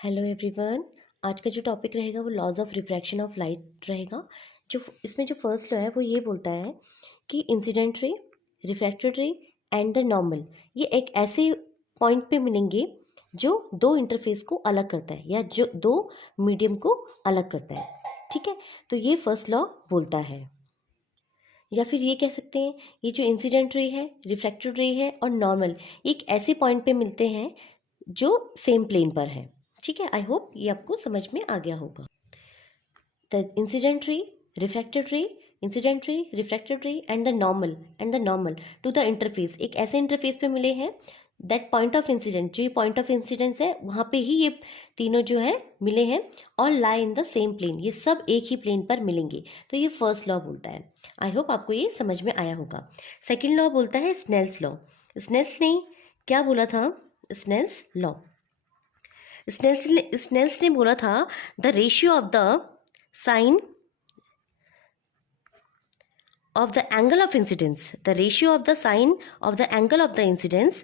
Hello everyone. आज का जो टॉपिक रहेगा वो laws of refraction of light रहेगा। जो इसमें जो फर्स्ट लॉ है वो ये बोलता है कि incident ray, refracted ray and the normal ये एक ऐसे पॉइंट पे मिलेंगे जो दो इंटरफेस को अलग करता है या जो दो मीडियम को अलग करता है। ठीक है, तो ये फर्स्ट लॉ बोलता है। या फिर ये कह सकते हैं ये जो इंसिडेंट रे है, रिफ्रैक्टेड रे है और नॉर्मल एक ऐसे पॉइंट पे मिलते हैं जो सेम प्लेन पर है। ठीक है, आई होप ये आपको समझ में आ गया होगा। The incident ray, refracted ray, incident ray, refracted ray and the normal to the interface एक ऐसे इंटरफेस पे मिले हैं दैट पॉइंट ऑफ इंसिडेंट, जो ये पॉइंट ऑफ इंसिडेंस है वहाँ पे ही ये तीनों जो है मिले हैं और लाई इन द सेम प्लेन, ये सब एक ही प्लेन पर मिलेंगे। तो ये फर्स्ट लॉ बोलता है। आई होप आपको ये समझ में आया होगा। सेकेंड लॉ बोलता है स्नेल्स लॉ। स्नेल्स ने क्या बोला था? स्नेल्स लॉ, स्नेल्स ने बोला था the ratio of the sine of the angle of incidence, the ratio of the sine of the angle of the incidence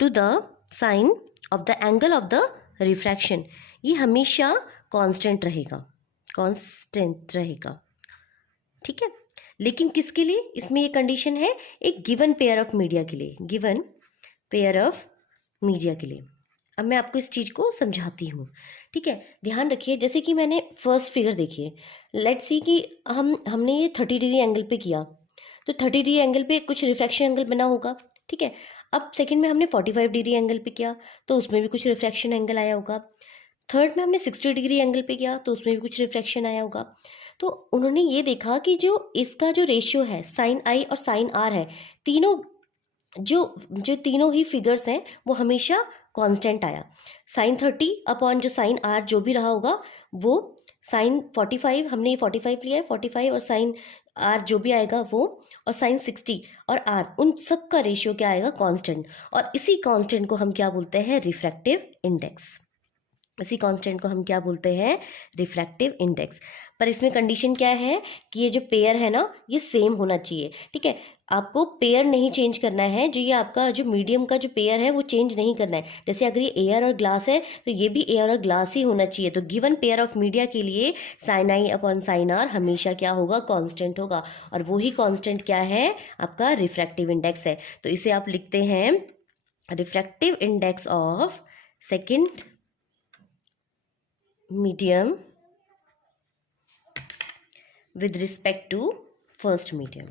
to the sine of the angle of the refraction, ये हमेशा constant रहेगा, constant रहेगा। ठीक है, लेकिन किसके लिए? इसमें ये कंडीशन है एक गिवन पेयर ऑफ मीडिया के लिए, गिवन पेयर ऑफ मीडिया के लिए। अब मैं आपको इस चीज़ को समझाती हूँ। ठीक है, ध्यान रखिए। जैसे कि मैंने फर्स्ट फिगर देखिए, लेट्स सी कि हमने ये 30 डिग्री एंगल पे किया, तो 30 डिग्री एंगल पे कुछ रिफ्रैक्शन एंगल बना होगा। ठीक है, अब सेकंड में हमने 45 डिग्री एंगल पे किया तो उसमें भी कुछ रिफ्रैक्शन एंगल आया होगा। थर्ड में हमने 60 डिग्री एंगल पे किया तो उसमें भी कुछ रिफ्रैक्शन आया होगा। तो उन्होंने ये देखा कि जो इसका जो रेशियो है साइन आई और साइन आर है, तीनों जो जो तीनों ही फिगर्स हैं वो हमेशा कांस्टेंट आया। साइन 30 अपॉन जो साइन आर जो भी रहा होगा वो साइन 45, हमने ये 45 लिया है, 45 और साइन आर जो भी आएगा वो, और साइन 60 और आर, उन सब का रेशियो क्या आएगा? कांस्टेंट। और इसी कांस्टेंट को हम क्या बोलते हैं? Refractive index. इसी कांस्टेंट को हम क्या बोलते हैं? Refractive index. पर इसमें कंडीशन क्या है कि ये जो पेयर है ना ये सेम होना चाहिए। ठीक है, आपको पेयर नहीं चेंज करना है, जो ये आपका जो मीडियम का जो पेयर है वो चेंज नहीं करना है। जैसे अगर ये एयर और ग्लास है तो ये भी एयर और ग्लास ही होना चाहिए। तो गिवन पेयर ऑफ मीडिया के लिए sine I upon sine R हमेशा क्या होगा? कांस्टेंट होगा। और वही कांस्टेंट क्या है? आपका रिफ्रैक्टिव इंडेक्स है। तो इसे आप लिखते हैं refractive index of second medium with respect to first medium.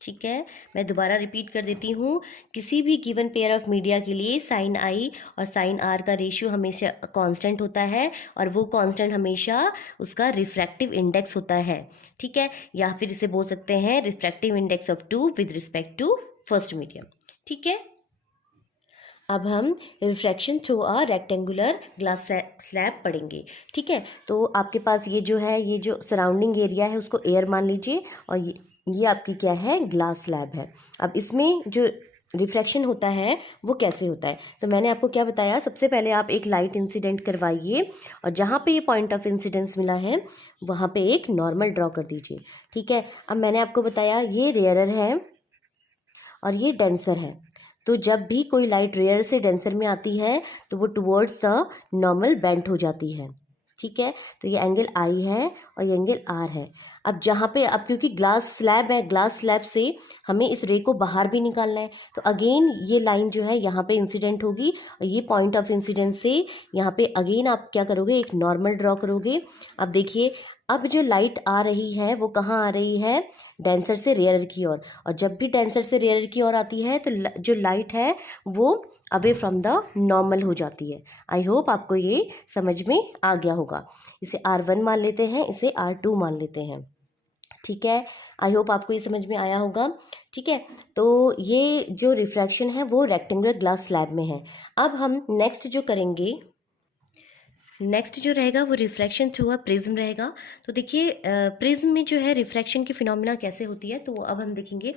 ठीक है, मैं दोबारा रिपीट कर देती हूँ। किसी भी गिवन पेयर ऑफ मीडिया के लिए साइन आई और साइन आर का रेशियो हमेशा कांस्टेंट होता है और वो कांस्टेंट हमेशा उसका रिफ्रैक्टिव इंडेक्स होता है। ठीक है, या फिर इसे बोल सकते हैं refractive index of two with respect to first medium. ठीक है, अब हम refraction through a rectangular glass slab पढ़ेंगे। ठीक है, तो आपके पास ये जो है, ये जो सराउंडिंग एरिया है उसको एयर मान लीजिए और ये आपकी क्या है? ग्लास स्लैब है। अब इसमें जो रिफ्रैक्शन होता है वो कैसे होता है? तो मैंने आपको क्या बताया, सबसे पहले आप एक लाइट इंसिडेंट करवाइए और जहाँ पे ये पॉइंट ऑफ इंसिडेंस मिला है वहाँ पे एक नॉर्मल ड्रॉ कर दीजिए। ठीक है, अब मैंने आपको बताया ये रेयरर है और ये डेंसर है। तो जब भी कोई लाइट रेयर से डेंसर में आती है तो वो टुवर्ड्स द नॉर्मल बेंट हो जाती है। ठीक है, तो ये एंगल आई है और ये एंगल आर है। अब जहाँ पे, अब क्योंकि ग्लास स्लैब है, ग्लास स्लैब से हमें इस रे को बाहर भी निकालना है, तो अगेन ये लाइन जो है यहाँ पे इंसिडेंट होगी और ये पॉइंट ऑफ इंसिडेंस से यहाँ पे अगेन आप क्या करोगे? एक नॉर्मल ड्रॉ करोगे। अब देखिए, अब जो लाइट आ रही है वो कहाँ आ रही है? डेंसर से रेयर की ओर। और जब भी डेंसर से रेयर की ओर आती है तो जो लाइट है वो अवे फ्रॉम द नॉर्मल हो जाती है। आई होप आपको ये समझ में आ गया होगा। इसे R1 मान लेते हैं, इसे R2 मान लेते हैं। ठीक है, आई होप आपको ये समझ में आया होगा। ठीक है, तो ये जो रिफ्रैक्शन है वो रेक्टेंगुलर ग्लास स्लैब में है। अब हम नेक्स्ट जो करेंगे, नेक्स्ट जो रहेगा वो रिफ्रैक्शन थ्रू अ प्रिज्म रहेगा। तो देखिए प्रिज्म में जो है रिफ्रैक्शन की फिनोमिना कैसे होती है तो अब हम देखेंगे।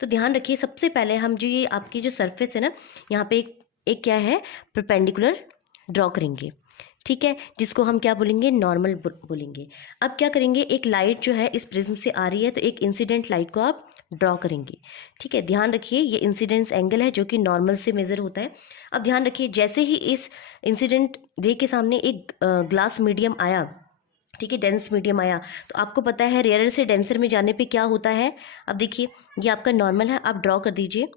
तो ध्यान रखिए, सबसे पहले हम जो ये आपकी जो सरफेस है ना, यहाँ पे एक क्या है? परपेंडिकुलर ड्रॉ करेंगे। ठीक है, जिसको हम क्या बोलेंगे, नॉर्मल बोलेंगे। अब क्या करेंगे, एक लाइट जो है इस प्रिज्म से आ रही है, तो एक इंसिडेंट लाइट को आप ड्रॉ करेंगे। ठीक है, ध्यान रखिए ये इंसिडेंस एंगल है जो कि नॉर्मल से मेज़र होता है। अब ध्यान रखिए जैसे ही इस इंसिडेंट रे के सामने एक ग्लास मीडियम आया, ठीक है, डेंस मीडियम आया, तो आपको पता है रेयर से डेंसर में जाने पे क्या होता है। अब देखिए ये आपका नॉर्मल है, आप ड्रॉ कर दीजिए।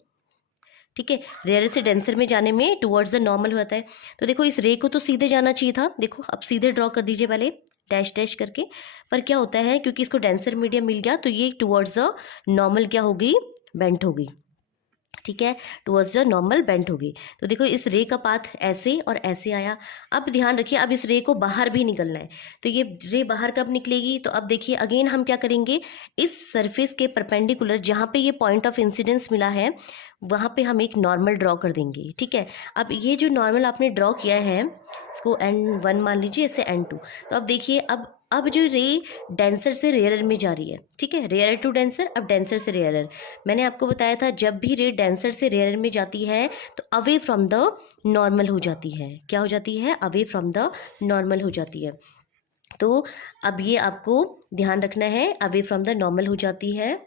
ठीक है, रेयर से डेंसर में जाने में टुवर्ड्स द नॉर्मल होता है। तो देखो इस रे को तो सीधे जाना चाहिए था, देखो अब सीधे ड्रॉ कर दीजिए पहले डैश डैश करके। पर क्या होता है, क्योंकि इसको डेंसर मीडियम मिल गया तो ये टुवर्ड्स द नॉर्मल क्या होगी, बेंट होगी। ठीक है, टुवर्ड्स द नॉर्मल बेंट होगी। तो देखो इस रे का पाथ ऐसे और ऐसे आया। अब ध्यान रखिए अब इस रे को बाहर भी निकलना है, तो ये रे बाहर कब निकलेगी, तो अब देखिए अगेन हम क्या करेंगे, इस सरफेस के परपेंडिकुलर जहाँ पे ये पॉइंट ऑफ इंसिडेंस मिला है वहाँ पे हम एक नॉर्मल ड्रॉ कर देंगे। ठीक है, अब ये जो नॉर्मल आपने ड्रॉ किया है इसको N1 मान लीजिए, इससे N2। तो अब देखिए अब जो रे डेंसर से रेयरर में जा रही है, ठीक है, रेयर टू डेंसर, अब डेंसर से रेयरर। मैंने आपको बताया था जब भी रे डेंसर से रेयरर में जाती है तो अवे फ्रॉम द नॉर्मल हो जाती है। क्या हो जाती है, अवे फ्रॉम द नॉर्मल हो जाती है। तो अब ये आपको ध्यान रखना है, अवे फ्रॉम द नॉर्मल हो जाती है।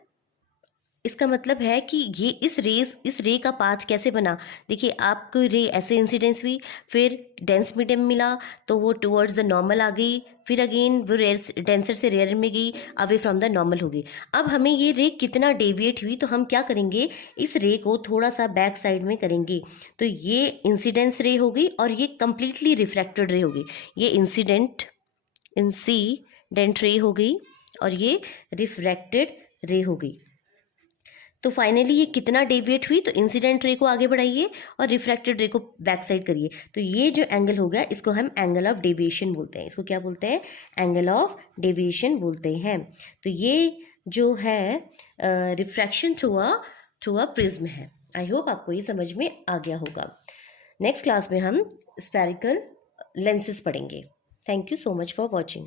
इसका मतलब है कि ये इस रे का पाथ कैसे बना, देखिए आपको रे ऐसे इंसिडेंस हुई, फिर डेंस मीडियम मिला तो वो टुवर्ड्स द नॉर्मल आ गई, फिर अगेन वो रेयर डेंसर से रेयर में गई, अवे फ्रॉम द नॉर्मल हो गई। अब हमें ये रे कितना डेविएट हुई, तो हम क्या करेंगे, इस रे को थोड़ा सा बैक साइड में करेंगे। तो ये इंसिडेंस रे हो गई और ये कंप्लीटली रिफ्रैक्टेड रे हो गई। ये इंसिडेंट रे हो गई और ये रिफ्रैक्टेड रे हो गई। तो फाइनली ये कितना डेविएट हुई, तो इंसिडेंट रे को आगे बढ़ाइए और रिफ्रैक्टेड रे को बैक साइड करिए। तो ये जो एंगल हो गया इसको हम एंगल ऑफ डेविएशन बोलते हैं। इसको क्या बोलते हैं, एंगल ऑफ डेविएशन बोलते हैं। तो ये जो है रिफ्रैक्शन थ्रू अ प्रिज्म है। आई होप आपको ये समझ में आ गया होगा। नेक्स्ट क्लास में हम स्फेरिकल लेंसेज पढ़ेंगे। Thank you so much for watching.